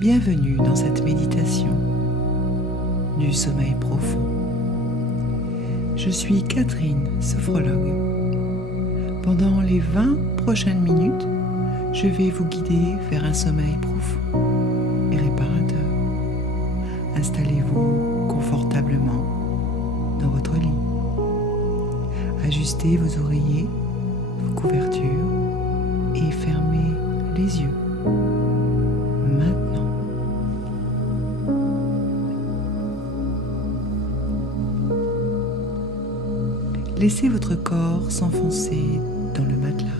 Bienvenue dans cette méditation du sommeil profond. Je suis Catherine, sophrologue. Pendant les 20 prochaines minutes, je vais vous guider vers un sommeil profond et réparateur. Installez-vous confortablement dans votre lit. Ajustez vos oreillers, vos couvertures et fermez les yeux. Maintenant. Laissez votre corps s'enfoncer dans le matelas.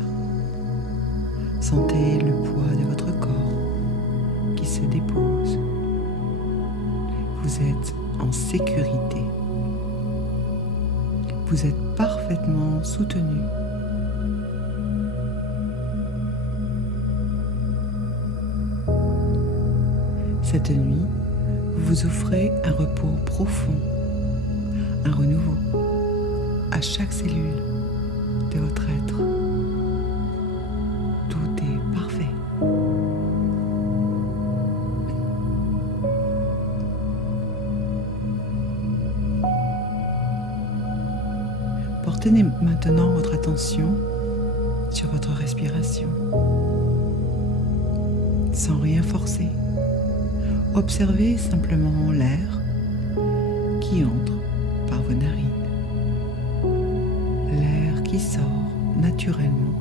Sentez le poids de votre corps qui se dépose. Vous êtes en sécurité. Vous êtes parfaitement soutenu. Cette nuit, vous vous offrez un repos profond, un renouveau à chaque cellule de votre être. Tout est parfait. Portez maintenant votre attention sur votre respiration, sans rien forcer. Observez simplement l'air qui entre par vos narines, l'air qui sort naturellement.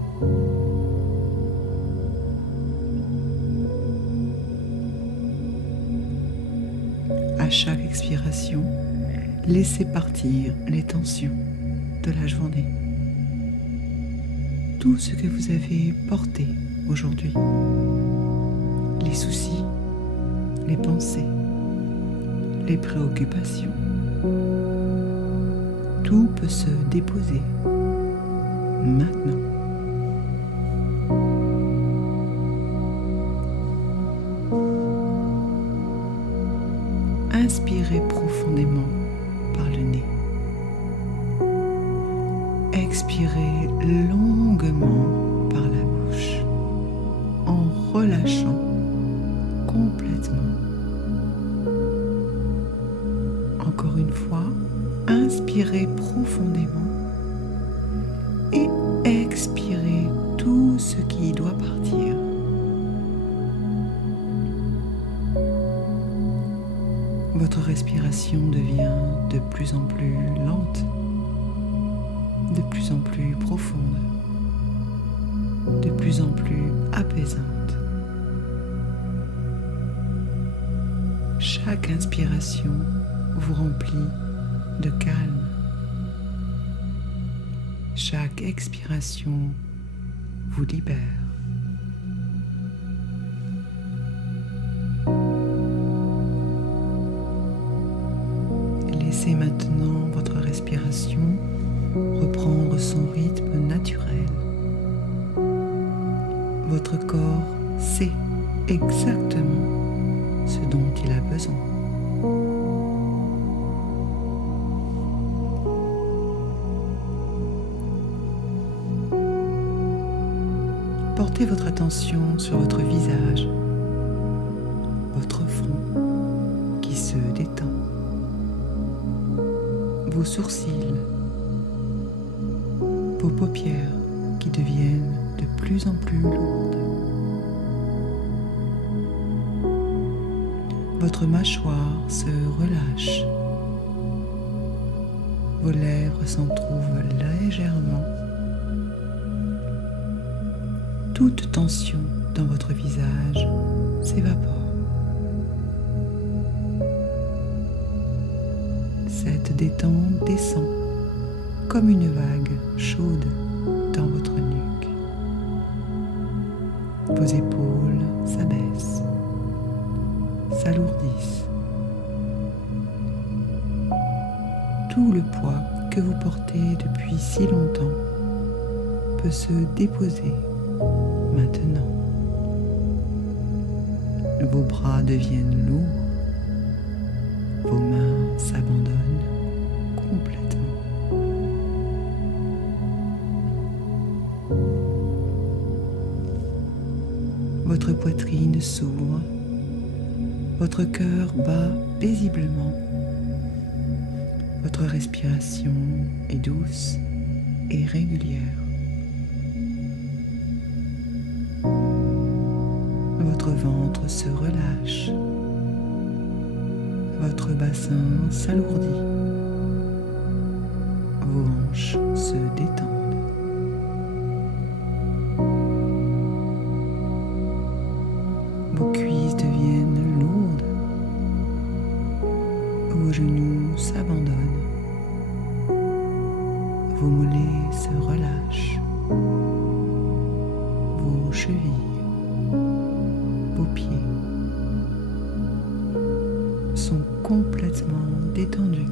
À chaque expiration, laissez partir les tensions de la journée, tout ce que vous avez porté aujourd'hui, les soucis, les pensées, les préoccupations. Tout peut se déposer maintenant. Inspirez profondément par le nez. Expirez longuement par la bouche en relâchant complètement. Encore une fois, inspirez profondément et expirez tout ce qui doit partir. Votre respiration devient de plus en plus lente, de plus en plus profonde, de plus en plus apaisante. Chaque inspiration vous remplit de calme. Chaque expiration vous libère. Laissez maintenant votre respiration reprendre son rythme naturel. Votre corps sait exactement ce dont il a besoin. Portez votre attention sur votre visage, votre front qui se détend, vos sourcils, vos paupières qui deviennent de plus en plus lourdes. Votre mâchoire se relâche. Vos lèvres s'entrouvent légèrement. Toute tension dans votre visage s'évapore. Cette détente descend comme une vague chaude dans votre nuque. Vos épaules s'abaissent, s'alourdissent. Tout le poids que vous portez depuis si longtemps peut se déposer maintenant. Vos bras deviennent lourds, vos mains s'abandonnent complètement. Votre poitrine s'ouvre Votre cœur bat paisiblement. Votre respiration est douce et régulière. Votre ventre se relâche. Votre bassin s'alourdit. Vos hanches se détendent. Vos cuisses deviennent lourdes. Vos genoux s'abandonnent. Vos mollets se relâchent. Vos chevilles, vos pieds sont complètement détendus.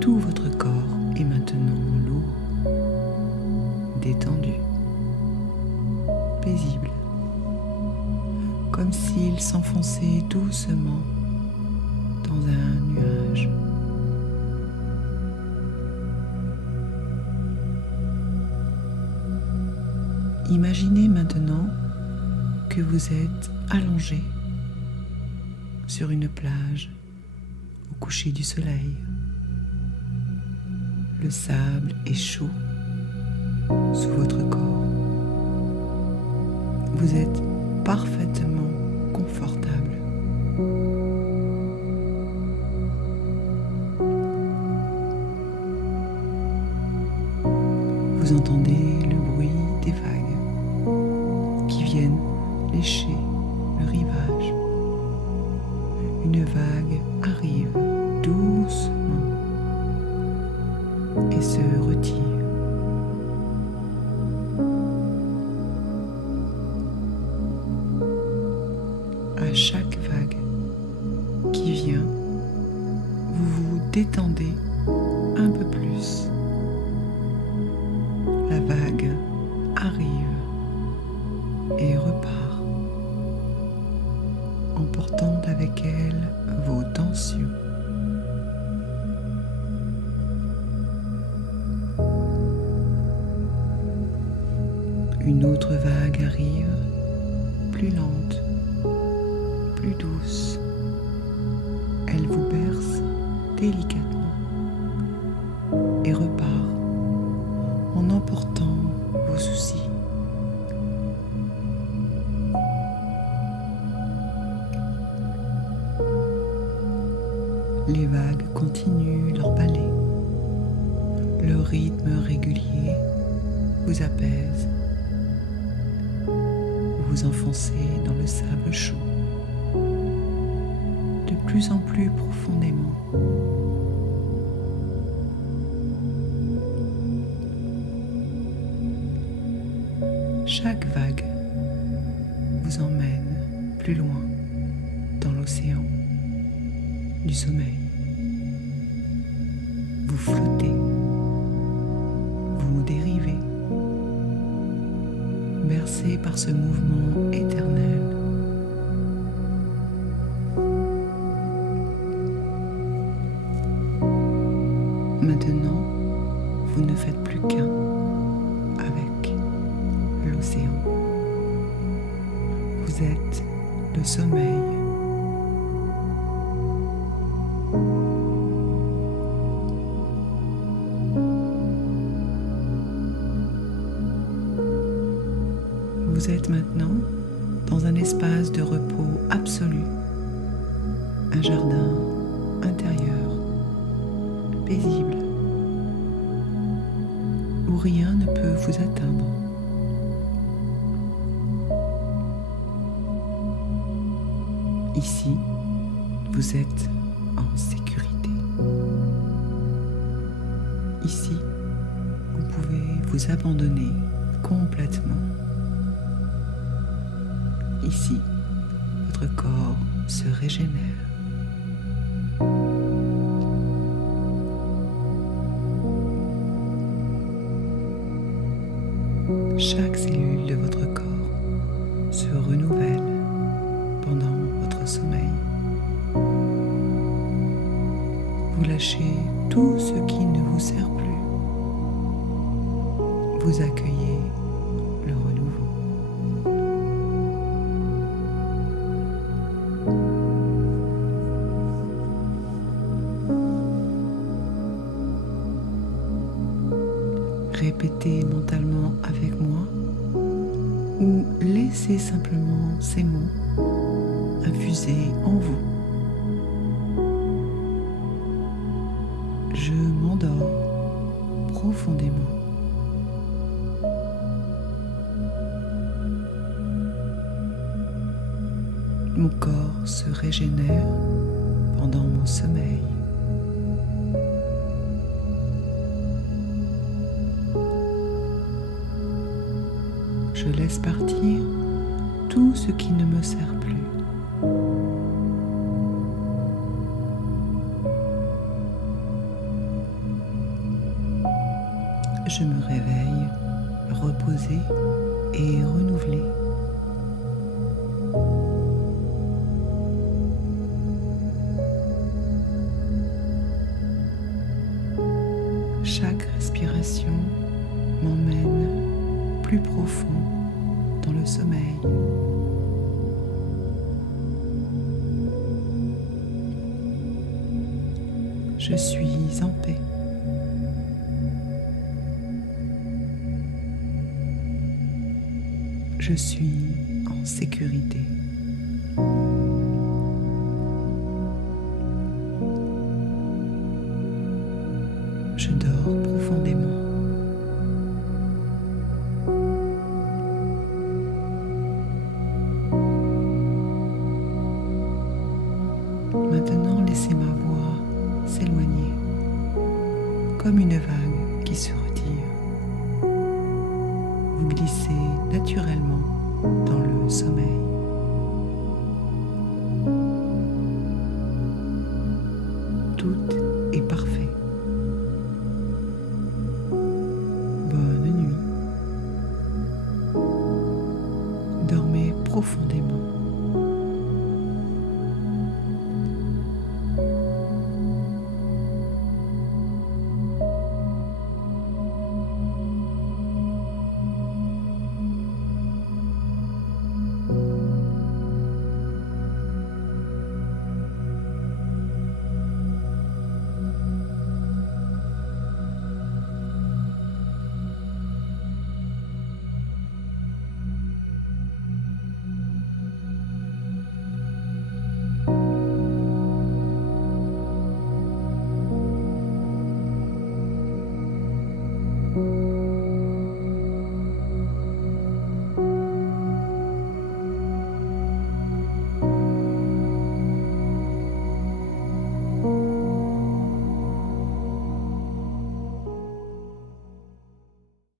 Tout votre corps est maintenant lourd, détendu, paisible, comme s'il s'enfonçait doucement dans un nuage. Imaginez maintenant que vous êtes allongé sur une plage au coucher du soleil. Le sable est chaud sous votre corps. Vous êtes parfaitement confortable. Vous entendez le bruit des vagues qui viennent lécher le rivage. Une vague arrive doucement et se retire. À chaque vague qui vient, vous vous détendez un peu plus. La vague arrive et repart, emportant avec elle vos tensions. Une autre vague arrive, plus lente, plus douce. Elle vous berce délicatement et repart en emportant vos soucis. Les vagues continuent leur balai. Leur rythme régulier vous apaise. Vous vous enfoncez dans le sable chaud, de plus en plus profondément. Chaque vague vous emmène plus loin dans l'océan du sommeil. Vous flottez, vous dérivez, bercé par ce mouvement éternel. Maintenant, vous ne faites plus qu'un avec l'océan. Vous êtes le sommeil. Vous êtes maintenant dans un espace de repos absolu, un jardin intérieur, paisible, où rien ne peut vous atteindre. Ici, vous êtes en sécurité. Ici, vous pouvez vous abandonner complètement. Ici, votre corps se régénère. Chaque cellule de votre corps se renouvelle pendant votre sommeil. Vous lâchez tout ce qui ne vous sert plus. Vous accueillez le renouveau. Répétez mentalement avec moi ou laissez simplement ces mots infuser en vous. Je m'endors profondément. Mon corps se régénère pendant mon sommeil. Je laisse partir tout ce qui ne me sert plus. Je me réveille reposé et renouvelé. Chaque respiration m'emmène plus profond dans le sommeil. Je suis en paix. Je suis en sécurité. Je dors profondément. Maintenant, laissez ma voix s'éloigner comme une vague qui se retire. Vous glissez naturellement dans le sommeil. Tout est parfait.